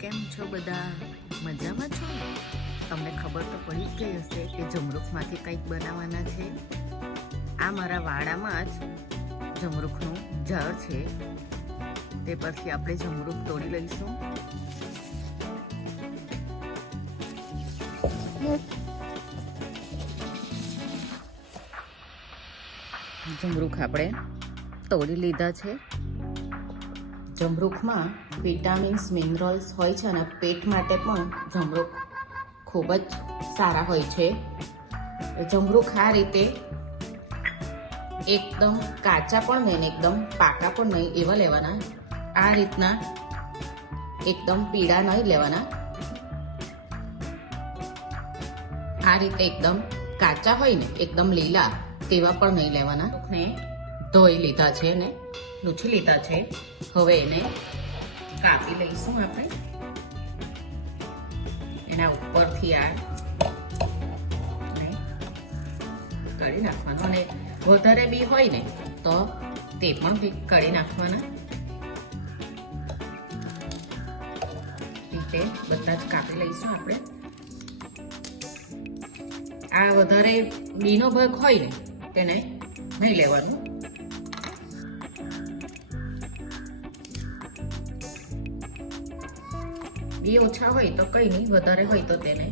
કેમ છો બધા? મજામાં છો? તમને ખબર તો પડી જ ગઈ હશે કે જમરૂખમાંથી કંઈક બનાવવાના છે. આ મારા વાડામાં જ જમરૂખનું ઝાડ છે, તે પરથી આપણે જમરૂખ તોડી લઈશું. જમરૂખ આપણે તોડી લીધા છે. જમરૂખમાં વિટામિન્સ, મિનરલ્સ હોય છે અને પેટ માટે પણ જમરૂખ ખૂબ જ સારા હોય છે. જમરૂખ આ રીતે એકદમ કાચા પણ નહીં, એકદમ પાકા પણ નહીં એવા લેવાના. આ રીતના એકદમ પીળા નહીં લેવાના. આ રીતે એકદમ કાચા હોય ને, એકદમ લીલા તેવા પણ નહીં લેવાના. ને ધોઈ લીધા છે ને લૂછી લીધા છે. હવે એને કાપી લઈશું આપણે. એના ઉપરથી આ કાઢી નાખવાનું, અને વધારે બી હોય ને તો તે પણ કાઢી નાખવાના. રીતે બધા જ કાપી લઈશું આપણે. આ વધારે બીનો ભાગ હોય ને તેને નહીં લેવાનું. બી ઓછા હોય તો કઈ નહીં, વધારે હોય તો તેને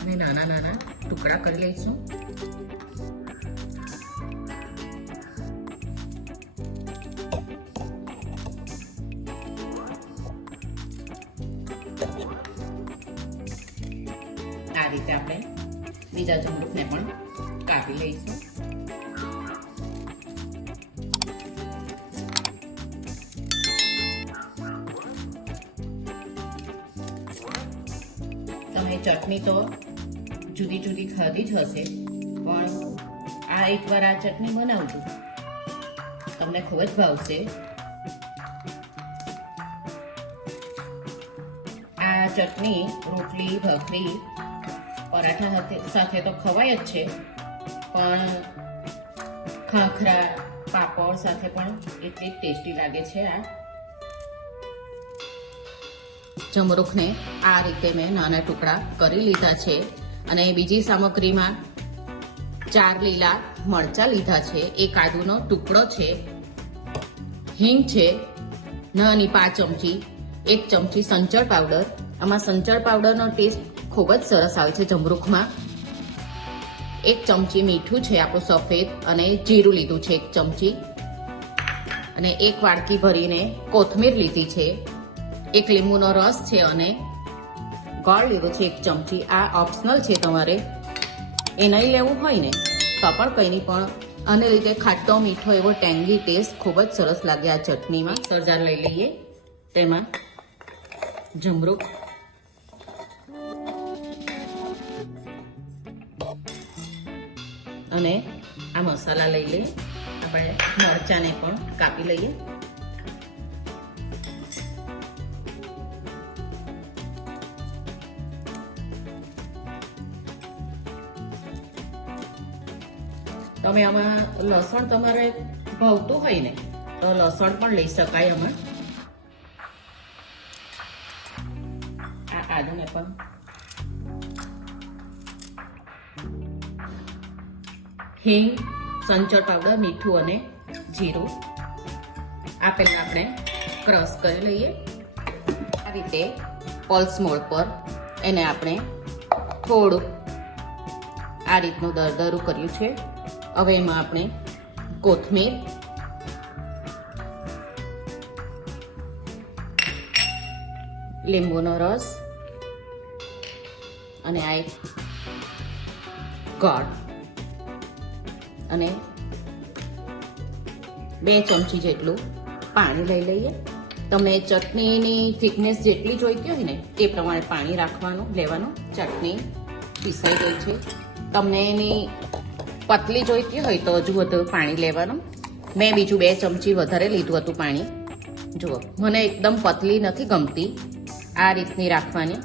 અને નાના નાના ટુકડા કરી લઈશું. આ રીતે આપણે બીજા જમરૂખને પણ કાપી લઈશું. તમે ચટણી તો જુદી જુદી ખાધી જ હશે, પણ આ એકવાર આ ચટણી બનાવજો, તમને ખૂબ જ ભાવશે. આ ચટણી રોટલી, ભાખરી, પરાઠા સાથે તો ખવાય જ છે, પણ ખાખરા, પાપડ સાથે પણ એટલી ટેસ્ટી લાગે છે. આ જમરૂખને આ રીતે મેં નાના ટુકડા કરી લીધા છે. અને બીજી સામગ્રીમાં 4 લીલા મરચાં લીધા છે, એક આદુનો ટુકડો છે, હિંગ છે નાની 5 ચમચી, 1 ચમચી સંચળ પાવડર. આમાં સંચળ પાવડરનો ટેસ્ટ ખૂબ જ સરસ આવે છે જમરૂખમાં. 1 ચમચી મીઠું છે આપણું સફેદ, અને જીરું લીધું છે 1 ચમચી, અને 1 વાડકી ભરીને કોથમીર લીધી છે, 1 લીંબુનો રસ છે, અને ગોળ લીધો છે 1 ચમચી. આ ઓપ્શનલ છે, તમારે એ નહીં લેવું હોય ને તો પણ કંઈ નહીં, પણ આને લીધે ખાટો મીઠો એવો ટેંગી ટેસ્ટ ખૂબ જ સરસ લાગે આ ચટણીમાં. સરજાર લઈ લઈએ, તેમાં જમરૂખ અને આ મસાલા લઈ લઈએ. આપણે મરચાંને પણ કાપી લઈએ. તમે આમાં લસણ તમારે ભાવતું હોય ને તો લસણ પણ લઈ શકાય. આમાં આ આદુને પણ હિંગ, સંચળ પાવડર, મીઠું અને જીરું આ પહેલા આપણે ક્રશ કરી લઈએ. આ રીતે પલ્સ મોડ પર એને આપણે થોડું આ રીતનું દરદરું કર્યું છે. હવે એમાં આપણે કોથમીર, લીંબુનો રસ, અને આ એક ગોળ, અને 2 ચમચી જેટલું પાણી લઈ લઈએ. તમે ચટણીની થિકનેસ જેટલી જોઈતી હોય ને તે પ્રમાણે પાણી લેવાનું. ચટણી પીસાઈ ગઈ છે. તમને એની પતલી જોઈતી હોય તો હજુ વધુ પાણી લેવાનું. મેં બીજું 2 ચમચી વધારે લીધું હતું પાણી. જુઓ, મને એકદમ પતલી નથી ગમતી, આ રીતની રાખવાની.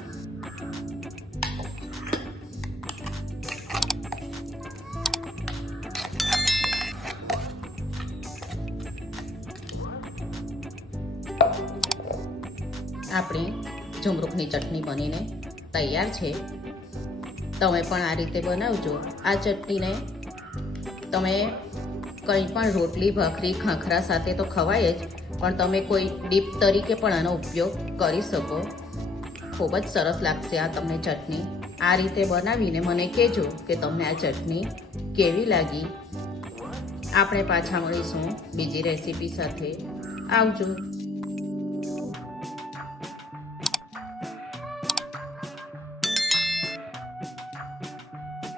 આપણી જમરૂખની ચટણી બનીને તૈયાર છે. તમે પણ આ રીતે બનાવજો. આ ચટણીને તમે કંઈ પણ રોટલી, ભાખરી, ખાખરા સાથે તો ખવાય જ, પણ તમે કોઈ ડીપ તરીકે પણ આનો ઉપયોગ કરી શકો. ખૂબ જ સરસ લાગશે આ તમને ચટણી. આ રીતે બનાવીને મને કહેજો કે તમને આ ચટણી કેવી લાગી. આપણે પાછા મળીશું બીજી રેસીપી સાથે. આવજો.